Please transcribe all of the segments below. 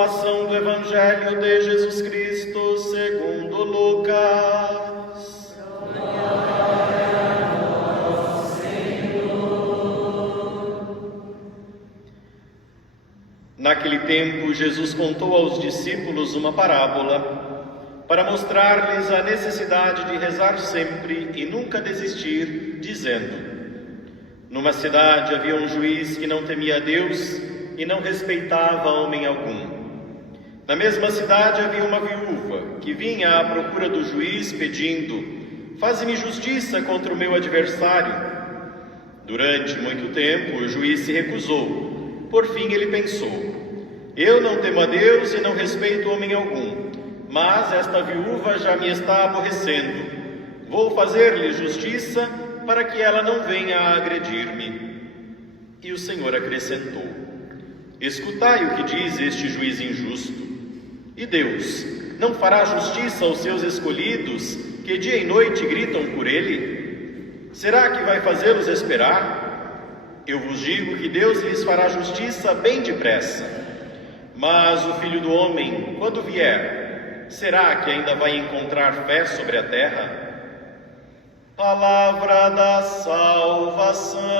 Proclamação do Evangelho de Jesus Cristo segundo Lucas. Glória a vós, Senhor. Naquele tempo, Jesus contou aos discípulos uma parábola para mostrar-lhes a necessidade de rezar sempre e nunca desistir, dizendo: numa cidade havia um juiz que não temia a Deus e não respeitava homem algum. Na mesma cidade havia uma viúva que vinha à procura do juiz pedindo: faze-me justiça contra o meu adversário. Durante muito tempo o juiz se recusou. Por fim ele pensou: eu não temo a Deus e não respeito homem algum, mas esta viúva já me está aborrecendo. Vou fazer-lhe justiça para que ela não venha a agredir-me. E o Senhor acrescentou: escutai o que diz este juiz injusto. E Deus não fará justiça aos seus escolhidos, que dia e noite gritam por ele? Será que vai fazê-los esperar? Eu vos digo que Deus lhes fará justiça bem depressa. Mas o Filho do Homem, quando vier, será que ainda vai encontrar fé sobre a terra? Palavra da salvação.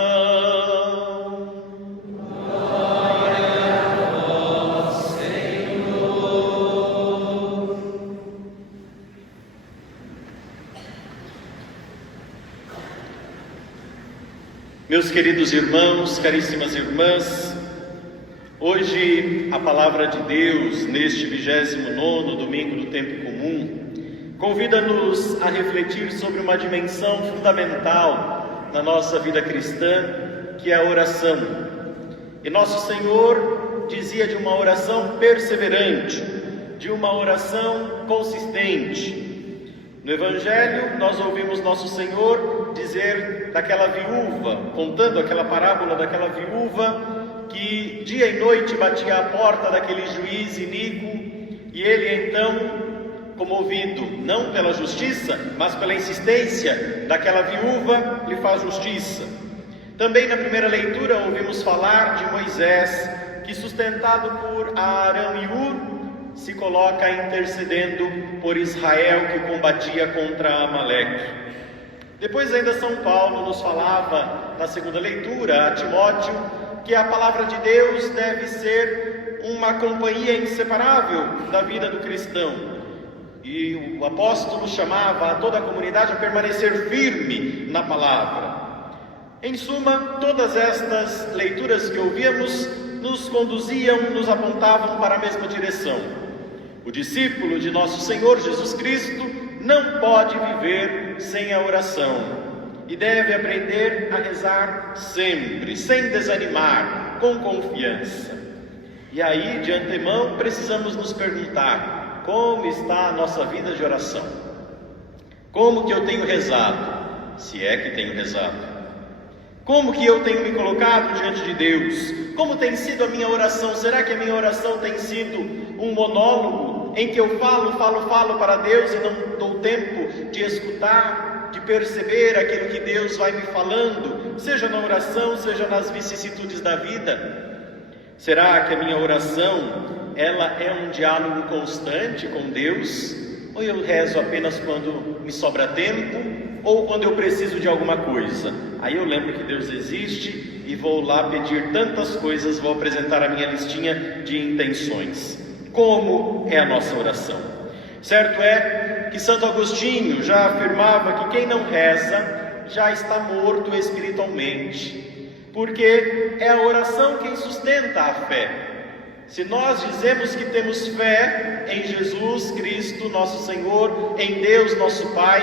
Meus queridos irmãos, caríssimas irmãs, hoje a Palavra de Deus, neste 29º domingo do Tempo Comum, convida-nos a refletir sobre uma dimensão fundamental na nossa vida cristã, que é a oração. E Nosso Senhor dizia de uma oração perseverante, de uma oração consistente. No Evangelho, nós ouvimos Nosso Senhor dizer daquela viúva, contando aquela parábola daquela viúva que dia e noite batia à porta daquele juiz iníquo, e ele então, comovido não pela justiça, mas pela insistência daquela viúva, lhe faz justiça. Também na primeira leitura ouvimos falar de Moisés, que sustentado por Arão e Hur, se coloca intercedendo por Israel que combatia contra Amaleque. Depois ainda São Paulo nos falava, na segunda leitura, a Timóteo, que a palavra de Deus deve ser uma companhia inseparável da vida do cristão. E o apóstolo chamava a toda a comunidade a permanecer firme na palavra. Em suma, todas estas leituras que ouvíamos nos conduziam, nos apontavam para a mesma direção. O discípulo de nosso Senhor Jesus Cristo não pode viver sem a oração e deve aprender a rezar sempre, sem desanimar, com confiança. E aí, de antemão, precisamos nos perguntar: como está a nossa vida de oração? Como que eu tenho rezado? Se é que tenho rezado. Como que eu tenho me colocado diante de Deus? Como tem sido a minha oração? Será que a minha oração tem sido um monólogo em que eu falo para Deus e não dou tempo de escutar, de perceber aquilo que Deus vai me falando, seja na oração, seja nas vicissitudes da vida? Será que a minha oração, ela é um diálogo constante com Deus? Ou eu rezo apenas quando me sobra tempo, ou quando eu preciso de alguma coisa? Aí eu lembro que Deus existe e vou lá pedir tantas coisas, vou apresentar a minha listinha de intenções. Como é a nossa oração? Certo é que Santo Agostinho já afirmava que quem não reza já está morto espiritualmente, porque é a oração quem sustenta a fé. Se nós dizemos que temos fé em Jesus Cristo, nosso Senhor, em Deus, nosso Pai,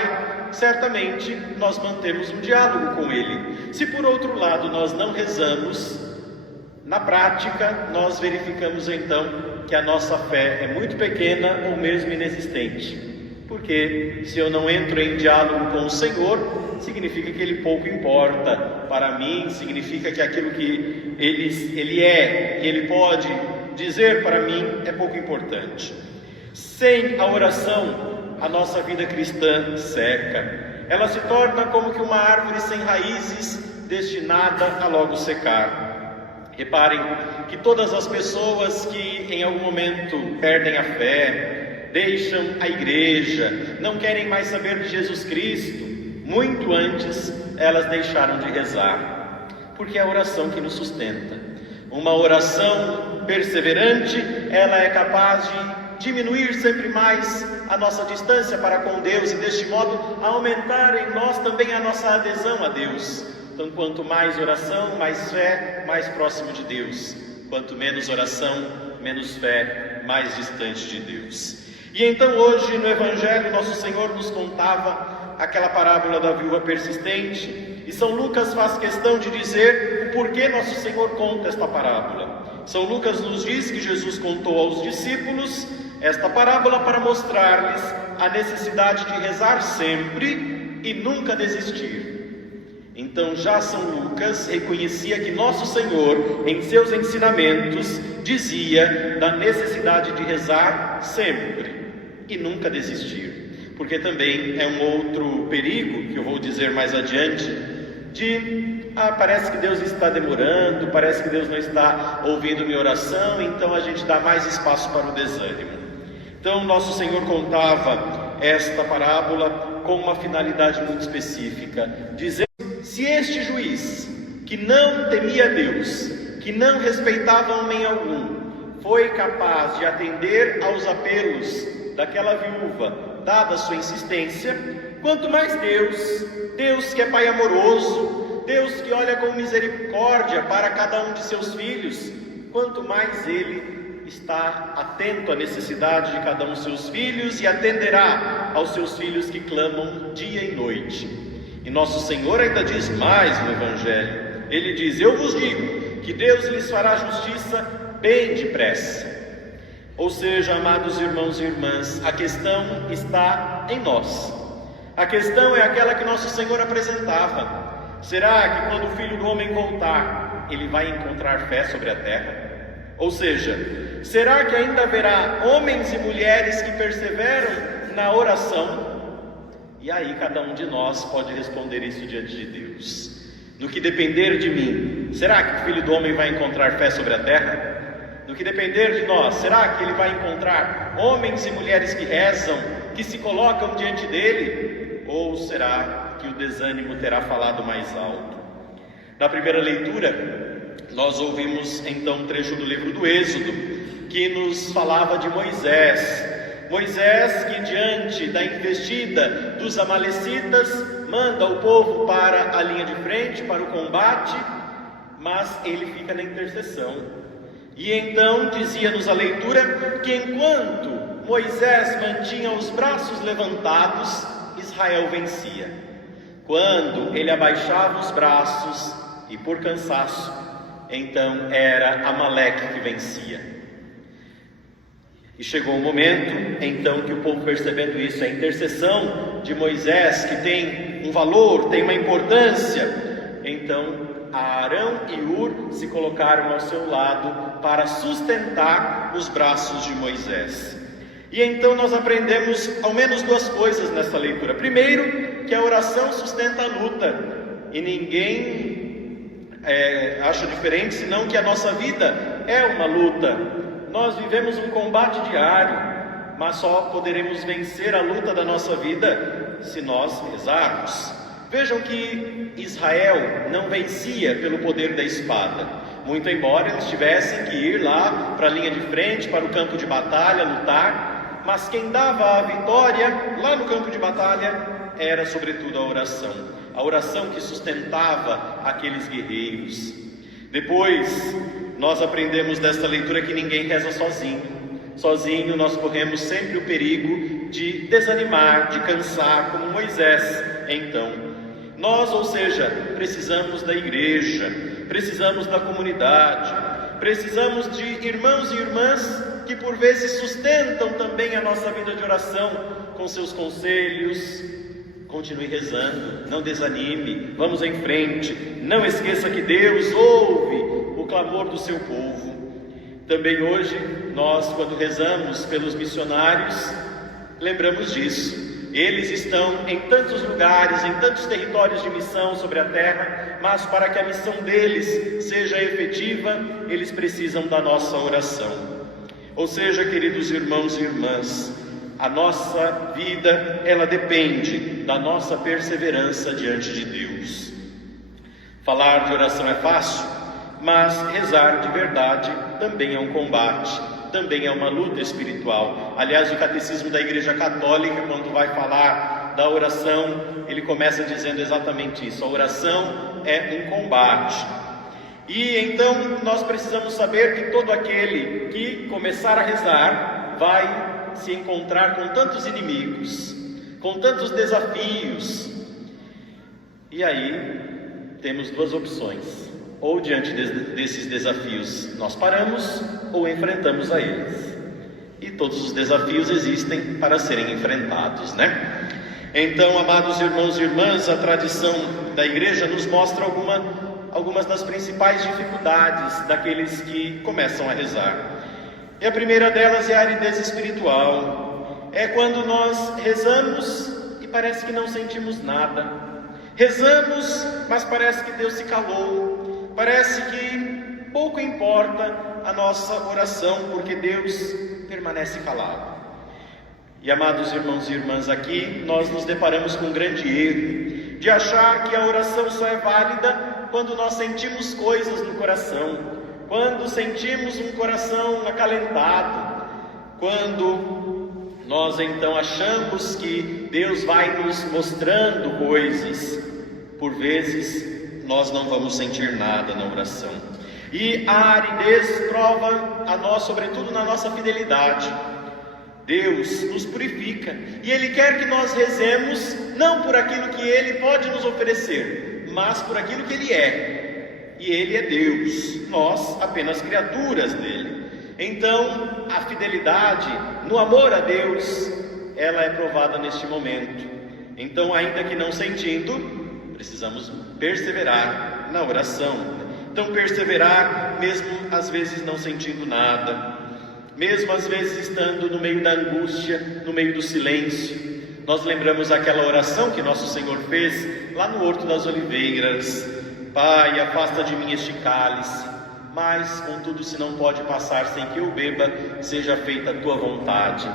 certamente nós mantemos um diálogo com Ele. Se por outro lado nós não rezamos, na prática nós verificamos então que a nossa fé é muito pequena ou mesmo inexistente. Porque se eu não entro em diálogo com o Senhor, significa que Ele pouco importa para mim, significa que aquilo que Ele é, que Ele pode dizer para mim, é pouco importante. Sem a oração, a nossa vida cristã seca. Ela se torna como que uma árvore sem raízes, destinada a logo secar. Reparem que todas as pessoas que em algum momento perdem a fé, deixam a igreja, não querem mais saber de Jesus Cristo, muito antes elas deixaram de rezar, porque é a oração que nos sustenta. Uma oração perseverante, ela é capaz de diminuir sempre mais a nossa distância para com Deus e deste modo aumentar em nós também a nossa adesão a Deus. Então, quanto mais oração, mais fé, mais próximo de Deus. Quanto menos oração, menos fé, mais distante de Deus. E então hoje no Evangelho nosso Senhor nos contava aquela parábola da viúva persistente, e São Lucas faz questão de dizer o porquê nosso Senhor conta esta parábola. São Lucas nos diz que Jesus contou aos discípulos esta parábola para mostrar-lhes a necessidade de rezar sempre e nunca desistir. Então já São Lucas reconhecia que nosso Senhor, em seus ensinamentos, dizia da necessidade de rezar sempre e nunca desistir. Porque também é um outro perigo, que eu vou dizer mais adiante, parece que Deus está demorando, parece que Deus não está ouvindo minha oração, então a gente dá mais espaço para o desânimo. Então nosso Senhor contava esta parábola com uma finalidade muito específica, dizendo: se este juiz, que não temia Deus, que não respeitava homem algum, foi capaz de atender aos apelos daquela viúva, dada a sua insistência, quanto mais Deus que é Pai amoroso, Deus que olha com misericórdia para cada um de seus filhos, quanto mais Ele está atento à necessidade de cada um de seus filhos e atenderá aos seus filhos que clamam dia e noite. E nosso Senhor ainda diz mais no Evangelho. Ele diz: eu vos digo que Deus lhes fará justiça bem depressa. Ou seja, amados irmãos e irmãs, a questão está em nós. A questão é aquela que nosso Senhor apresentava. Será que quando o Filho do Homem voltar, Ele vai encontrar fé sobre a terra? Ou seja, será que ainda haverá homens e mulheres que perseveram na oração? E aí cada um de nós pode responder isso diante de Deus. No que depender de mim, será que o Filho do Homem vai encontrar fé sobre a terra? No que depender de nós, será que Ele vai encontrar homens e mulheres que rezam, que se colocam diante dEle? Ou será que o desânimo terá falado mais alto? Na primeira leitura, nós ouvimos então um trecho do livro do Êxodo, que nos falava de Moisés. Moisés que diante da investida dos amalecitas, manda o povo para a linha de frente, para o combate, mas ele fica na intercessão. E então dizia-nos a leitura que enquanto Moisés mantinha os braços levantados, Israel vencia. Quando ele abaixava os braços e por cansaço, então era Amaleque que vencia. E chegou o momento, então, que o povo, percebendo isso, a intercessão de Moisés, que tem um valor, tem uma importância, então Arão e Hur se colocaram ao seu lado para sustentar os braços de Moisés. E então nós aprendemos ao menos duas coisas nessa leitura. Primeiro, que a oração sustenta a luta, e ninguém acha diferente, senão que a nossa vida é uma luta. Nós vivemos um combate diário, mas só poderemos vencer a luta da nossa vida se nós rezarmos. Vejam que Israel não vencia pelo poder da espada, muito embora eles tivessem que ir lá para a linha de frente, para o campo de batalha, lutar, mas quem dava a vitória lá no campo de batalha era sobretudo a oração que sustentava aqueles guerreiros. Depois nós aprendemos desta leitura que ninguém reza sozinho nós corremos sempre o perigo de desanimar, de cansar, como Moisés. Então nós, ou seja, precisamos da igreja, precisamos da comunidade, precisamos de irmãos e irmãs que por vezes sustentam também a nossa vida de oração com seus conselhos. Continue rezando, não desanime, vamos em frente, não esqueça que Deus ouve o clamor do seu povo. Também hoje, nós quando rezamos pelos missionários, lembramos disso. Eles estão em tantos lugares, em tantos territórios de missão sobre a terra, mas para que a missão deles seja efetiva, eles precisam da nossa oração. Ou seja, queridos irmãos e irmãs, a nossa vida, ela depende da nossa perseverança diante de Deus. Falar de oração é fácil, mas rezar de verdade também é um combate, também é uma luta espiritual. Aliás, o Catecismo da Igreja Católica, quando vai falar da oração, ele começa dizendo exatamente isso: a oração é um combate. E então nós precisamos saber que todo aquele que começar a rezar vai se encontrar com tantos inimigos, com tantos desafios. E aí temos duas opções: ou diante desses desafios nós paramos, ou enfrentamos a eles. E todos os desafios existem para serem enfrentados, né? Então, amados irmãos e irmãs, a tradição da igreja nos mostra algumas das principais dificuldades daqueles que começam a rezar. E a primeira delas é a aridez espiritual. É quando nós rezamos e parece que não sentimos nada. Rezamos, mas parece que Deus se calou. Parece que pouco importa a nossa oração, porque Deus permanece calado. E, amados irmãos e irmãs, aqui nós nos deparamos com um grande erro de achar que a oração só é válida quando nós sentimos coisas no coração, quando sentimos um coração acalentado, quando nós então achamos que Deus vai nos mostrando coisas. Por vezes nós não vamos sentir nada na oração. E a aridez prova a nós, sobretudo na nossa fidelidade. Deus nos purifica e Ele quer que nós rezemos não por aquilo que Ele pode nos oferecer, mas por aquilo que Ele é. E Ele é Deus, nós apenas criaturas dEle. Então a fidelidade no amor a Deus, ela é provada neste momento. Então, ainda que não sentindo, precisamos perseverar na oração. Então, perseverar mesmo às vezes não sentindo nada, mesmo às vezes estando no meio da angústia, no meio do silêncio. Nós lembramos aquela oração que nosso Senhor fez lá no Horto das Oliveiras: Pai, afasta de mim este cálice, mas contudo, se não pode passar sem que eu beba, seja feita a tua vontade.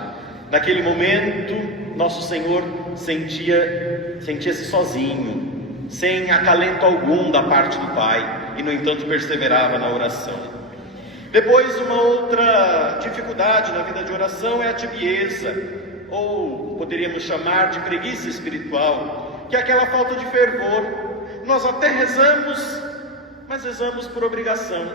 Naquele momento, nosso Senhor sentia-se sozinho, sem acalento algum da parte do Pai, e no entanto perseverava na oração. Depois, uma outra dificuldade na vida de oração é a tibieza, ou poderíamos chamar de preguiça espiritual, que é aquela falta de fervor. Nós até rezamos, mas rezamos por obrigação.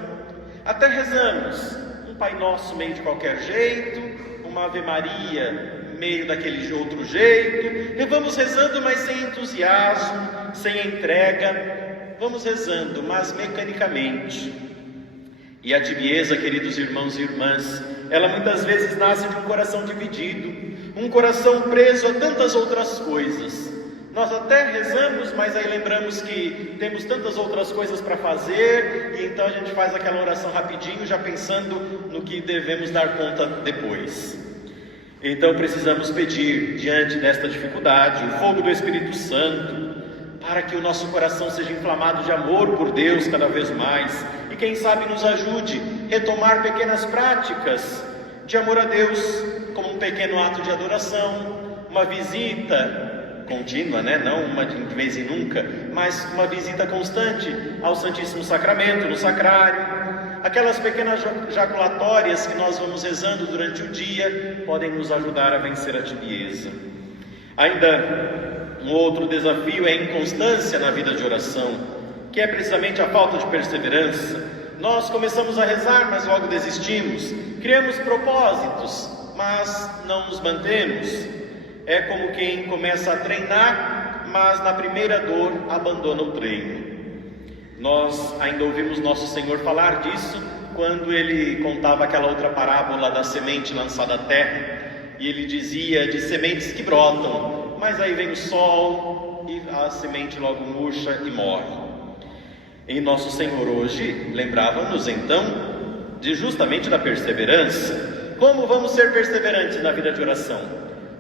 Até rezamos um Pai Nosso meio de qualquer jeito, uma Ave Maria meio daquele outro jeito. E vamos rezando, mas sem entusiasmo, sem entrega. Vamos rezando, mas mecanicamente. E a tibieza, queridos irmãos e irmãs, ela muitas vezes nasce de um coração dividido, um coração preso a tantas outras coisas. Nós até rezamos, mas aí lembramos que temos tantas outras coisas para fazer, e então a gente faz aquela oração rapidinho, já pensando no que devemos dar conta depois. Então precisamos pedir, diante desta dificuldade, o fogo do Espírito Santo, para que o nosso coração seja inflamado de amor por Deus cada vez mais, e quem sabe nos ajude a retomar pequenas práticas de amor a Deus, como um pequeno ato de adoração, uma visita contínua, não uma de vez em nunca, mas uma visita constante ao Santíssimo Sacramento, no sacrário. Aquelas pequenas jaculatórias que nós vamos rezando durante o dia podem nos ajudar a vencer a tibieza. Ainda um outro desafio é a inconstância na vida de oração, que é precisamente a falta de perseverança. Nós começamos a rezar, mas logo desistimos. Criamos propósitos, mas não nos mantemos. É como quem começa a treinar, mas na primeira dor abandona o treino. Nós ainda ouvimos nosso Senhor falar disso quando Ele contava aquela outra parábola da semente lançada à terra. E Ele dizia de sementes que brotam, mas aí vem o sol e a semente logo murcha e morre. E nosso Senhor hoje lembrava-nos então justamente da perseverança. Como vamos ser perseverantes na vida de oração?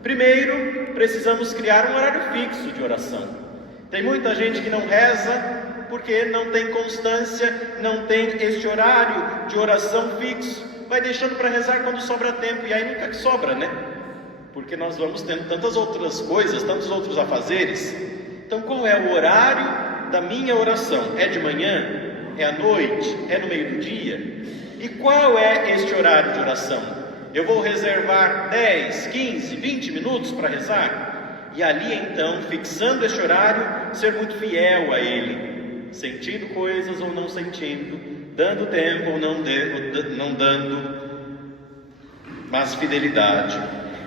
Primeiro, precisamos criar um horário fixo de oração. Tem muita gente que não reza porque não tem constância, não tem este horário de oração fixo. Vai deixando para rezar quando sobra tempo, e aí nunca sobra, né? Porque nós vamos tendo tantas outras coisas, tantos outros afazeres. Então qual é o horário da minha oração? É de manhã? É à noite? É no meio do dia? E qual é este horário de oração? Eu vou reservar 10, 15, 20 minutos para rezar? E ali então, fixando este horário, ser muito fiel a ele, sentindo coisas ou não sentindo, dando tempo ou não dando, mas fidelidade.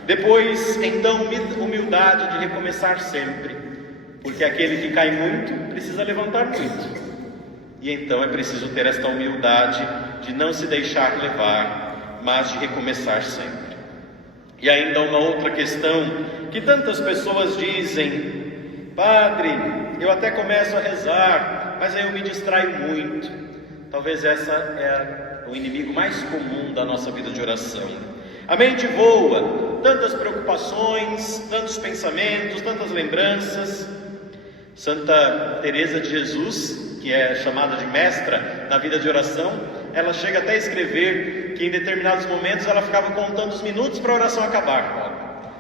Depois, então, humildade de recomeçar sempre, porque aquele que cai muito precisa levantar muito. E então é preciso ter esta humildade de não se deixar levar, mas de recomeçar sempre. E ainda uma outra questão que tantas pessoas dizem: Padre, eu até começo a rezar, mas aí eu me distraio muito. Talvez essa é o inimigo mais comum da nossa vida de oração. A mente voa, tantas preocupações, tantos pensamentos, tantas lembranças. Santa Teresa de Jesus, que é chamada de mestra na vida de oração, ela chega até a escrever que em determinados momentos ela ficava contando os minutos para a oração acabar,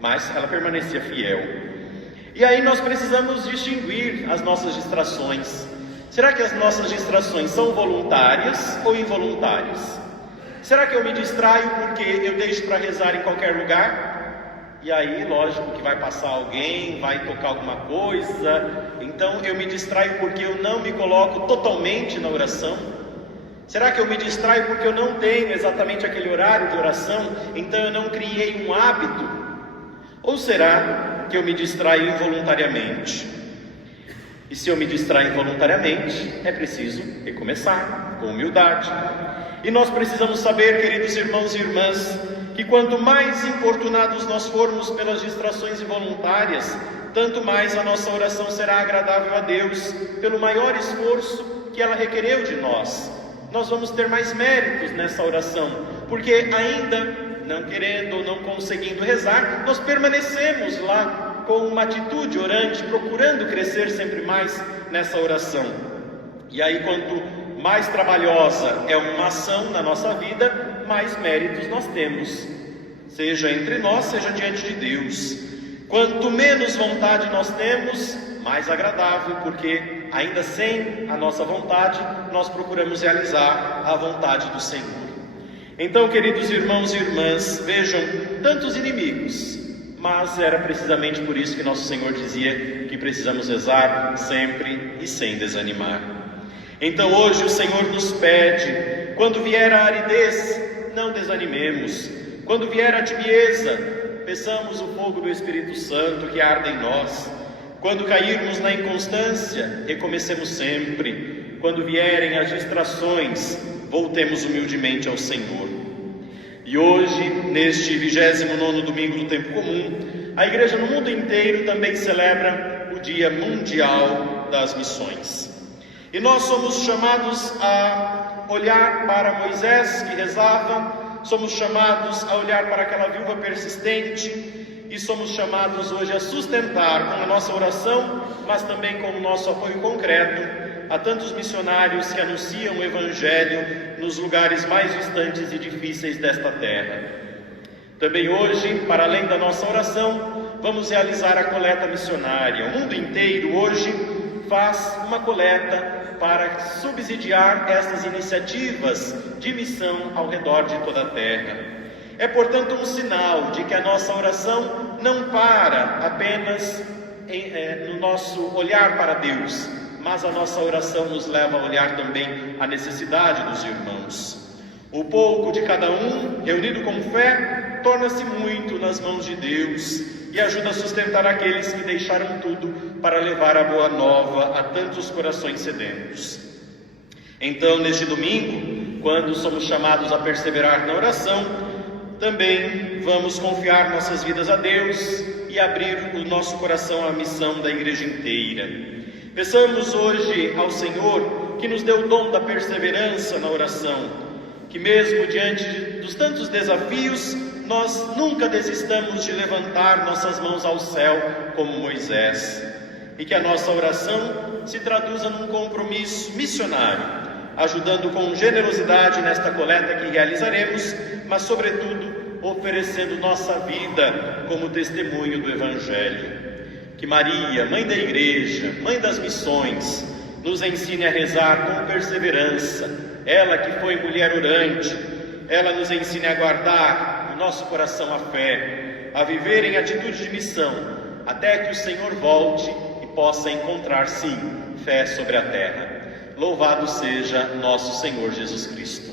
mas ela permanecia fiel. E aí nós precisamos distinguir as nossas distrações. Será que as nossas distrações são voluntárias ou involuntárias? Será que eu me distraio porque eu deixo para rezar em qualquer lugar? E aí, lógico que vai passar alguém, vai tocar alguma coisa, então eu me distraio porque eu não me coloco totalmente na oração? Será que eu me distraio porque eu não tenho exatamente aquele horário de oração, então eu não criei um hábito? Ou será que eu me distraio involuntariamente? E se eu me distraio involuntariamente, é preciso recomeçar com humildade. E nós precisamos saber, queridos irmãos e irmãs, que quanto mais importunados nós formos pelas distrações involuntárias, tanto mais a nossa oração será agradável a Deus, pelo maior esforço que ela requereu de nós. Nós vamos ter mais méritos nessa oração, porque ainda não querendo ou não conseguindo rezar, nós permanecemos lá com uma atitude orante, procurando crescer sempre mais nessa oração. E aí, quanto mais trabalhosa é uma ação na nossa vida, mais méritos nós temos, seja entre nós, seja diante de Deus. Quanto menos vontade nós temos, mais agradável, porque ainda sem a nossa vontade, nós procuramos realizar a vontade do Senhor. Então, queridos irmãos e irmãs, vejam, tantos inimigos, mas era precisamente por isso que nosso Senhor dizia que precisamos rezar sempre e sem desanimar. Então hoje o Senhor nos pede, quando vier a aridez, não desanimemos. Quando vier a tibieza, peçamos o fogo do Espírito Santo que arde em nós. Quando cairmos na inconstância, recomecemos sempre. Quando vierem as distrações, voltemos humildemente ao Senhor. E hoje, neste 29º domingo do tempo comum, a Igreja no mundo inteiro também celebra o Dia Mundial das Missões. E nós somos chamados a olhar para Moisés, que rezava, somos chamados a olhar para aquela viúva persistente, e somos chamados hoje a sustentar com a nossa oração, mas também com o nosso apoio concreto, a tantos missionários que anunciam o Evangelho nos lugares mais distantes e difíceis desta terra. Também hoje, para além da nossa oração, vamos realizar a coleta missionária. O mundo inteiro hoje faz uma coleta para subsidiar essas iniciativas de missão ao redor de toda a terra. É, portanto, um sinal de que a nossa oração não para apenas no nosso olhar para Deus, mas a nossa oração nos leva a olhar também a necessidade dos irmãos. O pouco de cada um, reunido com fé, torna-se muito nas mãos de Deus e ajuda a sustentar aqueles que deixaram tudo para levar a boa nova a tantos corações sedentos. Então, neste domingo, quando somos chamados a perseverar na oração, também vamos confiar nossas vidas a Deus e abrir o nosso coração à missão da Igreja inteira. Peçamos hoje ao Senhor que nos dê o dom da perseverança na oração, que mesmo diante dos tantos desafios, nós nunca desistamos de levantar nossas mãos ao céu como Moisés, e que a nossa oração se traduza num compromisso missionário, ajudando com generosidade nesta coleta que realizaremos, mas sobretudo oferecendo nossa vida como testemunho do Evangelho. Que Maria, Mãe da Igreja, Mãe das Missões, nos ensine a rezar com perseverança, ela que foi mulher orante, ela nos ensine a guardar no nosso coração a fé, a viver em atitude de missão, até que o Senhor volte e possa encontrar, sim, fé sobre a terra. Louvado seja nosso Senhor Jesus Cristo.